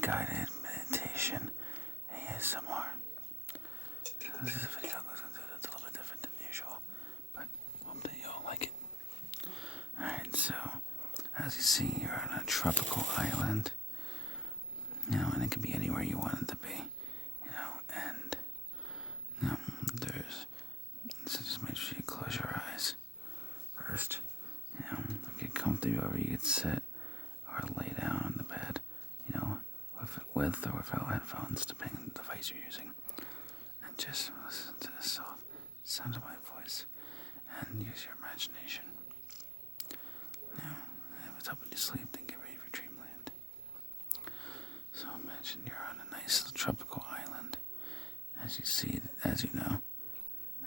guided meditation ASMR. So this is a video I'm going to do that's a little bit different than usual, but hope that you'll like it. Alright, so as you see, you're on a tropical island, and it can be anywhere you want it to be, and so just make sure you close your eyes first, get comfortable wherever you could sit or lay down on the bed, with or without headphones, depending on the device you're using, and just listen to the soft sound of my voice and use your imagination. Now, if it's helping you sleep, then get ready for dreamland. So imagine you're on a nice tropical island. As you know,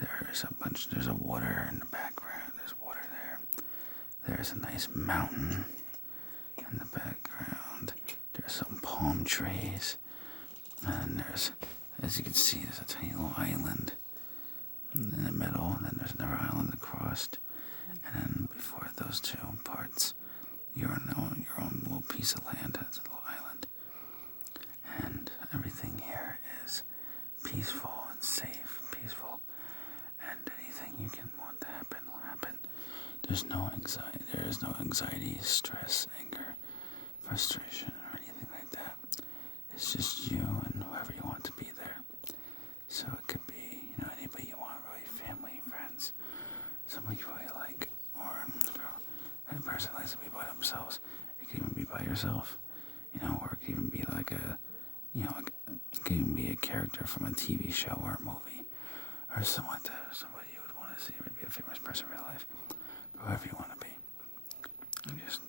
there's a water in the background. There's water there. There's a nice mountain in the background. There's some palm trees. And as you can see, there's a tiny little island in the middle. And then there's another island across. And then before those two parts, you're on your own little piece of land. That's a little island. And everything here is peaceful and safe, peaceful, and anything you can want to happen will happen. There is no anxiety, stress, anger, frustration, or anything like that. It's just you and whoever you want to be there. So it could be, anybody you want, really, family, friends, somebody you really like, or a person likes to be by themselves. It could even be by yourself, or it could even be like it could even be a character from a TV show or a movie, or something like that, or somebody you would want to see, maybe a famous person in real life, whoever you want to be, and just,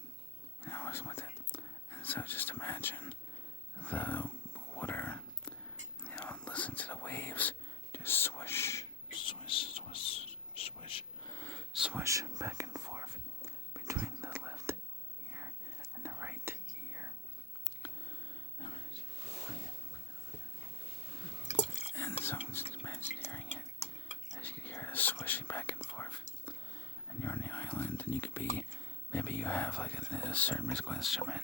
or something like that. And so just imagine the water, listen to the waves, just swish, swish, swish, swish, swish back and forth between the left ear and the right ear. And so I'm just imagining hearing it, as you can hear it swishing back and forth. And you're on the island, and you could be, maybe you have like a certain musical instrument.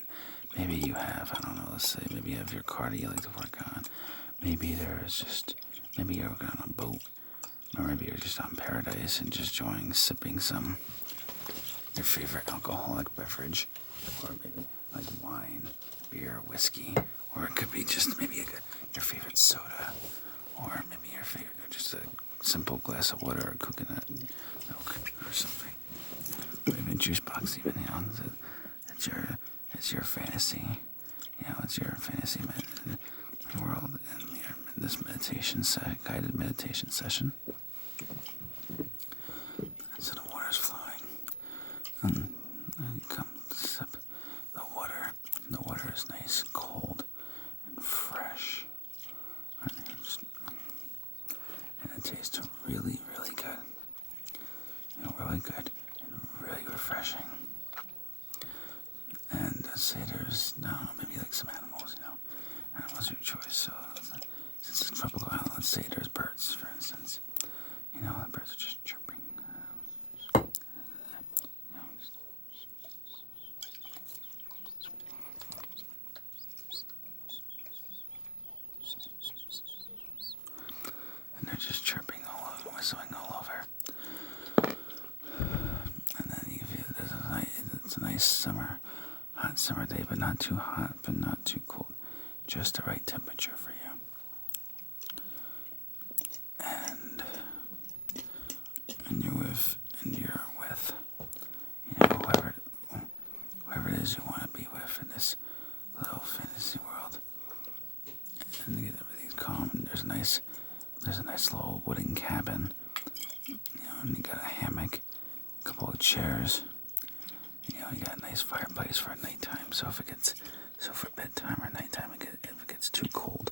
Maybe you have, let's say, maybe you have your car that you like to work on. Maybe you're working on a boat. Or maybe you're just on paradise and just sipping your favorite alcoholic beverage. Or maybe like wine, beer, whiskey. Or it could be just maybe your favorite soda. Or maybe your favorite, just a simple glass of water or coconut milk or something. Or even juice box even, it's your fantasy. It's your fantasy world in this guided meditation session. And so the water's flowing. And you come to sip the water. And the water is nice, cold, and fresh. And it tastes really, really good. Really good and really refreshing. And let's say there's, maybe like some animals, animals of your choice. So since it's a tropical island, let's say there's birds, for instance. The birds are just chirping. And they're just chirping all over, whistling all over. And then it's a nice hot summer day, but not too hot, but not too cold. Just the right temperature for you. And you're with whoever it is you want to be with in this little fantasy world. And everything's calm, and there's a nice little wooden cabin. And you got a hammock, a couple of chairs. You got a nice fireplace for nighttime. So for bedtime or nighttime, if it gets too cold,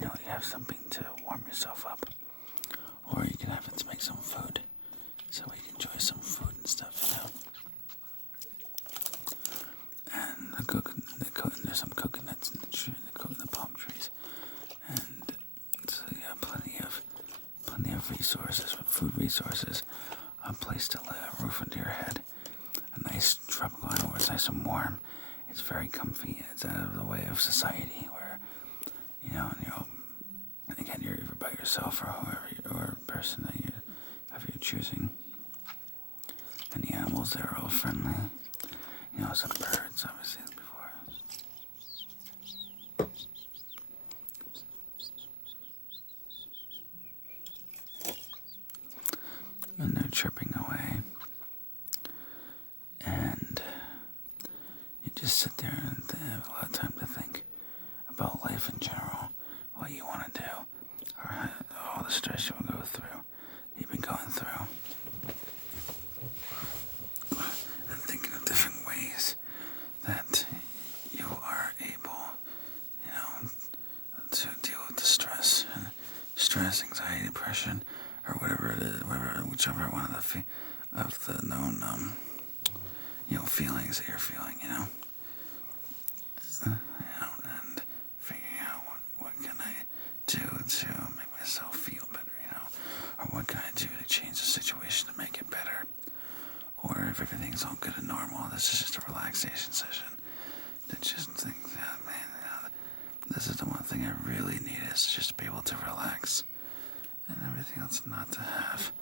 you have something to warm yourself up. Or you can have it to make some food, so you can enjoy some food and stuff, And there's some coconuts in the palm trees, and so you have plenty of resources, food resources, a place to live, a roof under your head, a nice tropical island where it's nice and warm. It's very comfy. It's out of the way of society where, and again, you're either by yourself or or a person that you're choosing. And the animals there are all friendly. Some birds, obviously, before. And they're chirping away. And you just sit there and have a lot of time to think about life in general, what you want to do, or all the stress you will go through, you've been going through. And thinking of different ways that you are able, to deal with the stress, anxiety, depression, or whatever it is, whichever one of the known, feelings that you're feeling, and figuring out what can I do to make myself feel better, or what can I do to change the situation to make it better, or if everything's all good and normal, this is just a relaxation session. To just think that, man, this is the one thing I really need is just to be able to relax, and everything else not to have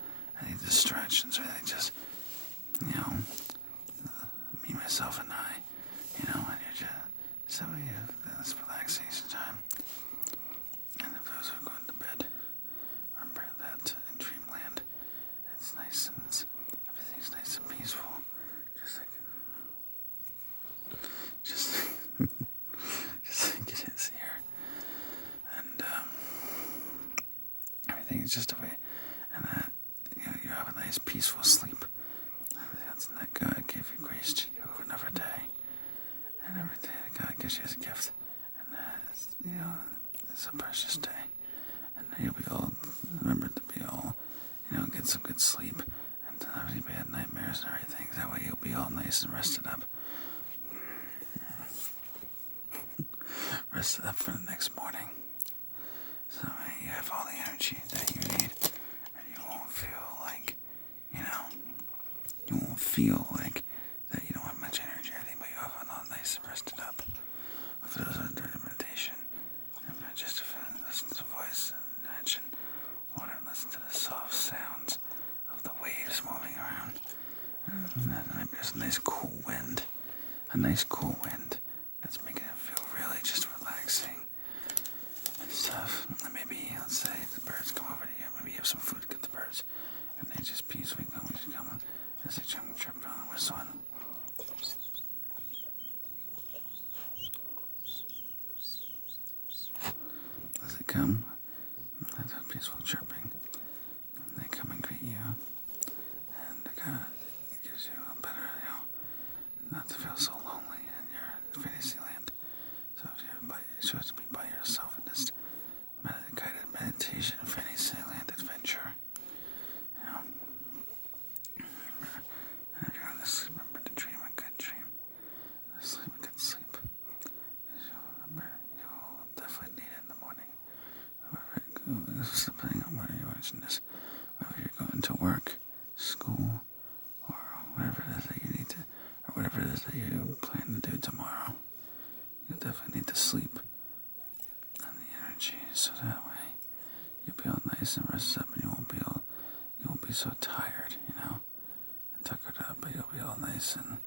any distractions or anything. Just, me, myself, and I, and you're just so we have this relaxation time. And if those who are going to bed, remember that in dreamland, it's nice and everything's nice and peaceful, just like it is here, and everything is just a way, and you have a nice peaceful sleep. Everything else that God gave you grace to you another day, and everything that God gives you as a gift, and it's a precious day, and you'll be all remember to be all, get some good sleep, and to have any bad nightmares and everything. That way you'll be all nice and rested up. Rested up for the next morning. So you have all the energy that you need, and you won't feel like, that you don't have much energy or anything, but you have it all nice and rested up. For those who are doing meditation, I'm going to just listen to the voice and imagine, or listen to the soft sounds of the waves moving around. And there's a nice cool wind that's making it feel really just relaxing and stuff. And maybe, let's say, the birds come over to you. Maybe you have some food to get the birds, and they just peacefully come as they chirp on and whistle. As they come, that's a peaceful chirping. And they come and greet you, and it kind of gives you a better, not to feel so lonely in your fantasy land. So if you're choose to be by yourself in this guided meditation fantasy land adventure, and if you're on this, remember to dream a good dream, and sleep a good sleep. Because you'll definitely need it in the morning. Depending on where you're watching this, whether you're going to work, school, or whatever it is that you need to, or whatever it is that you plan to do tomorrow, you'll definitely need to sleep and the energy, so that way you'll be all nice and rested up, and you won't be so tired, and tuckered up, but you'll be all nice and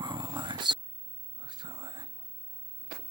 well relaxed.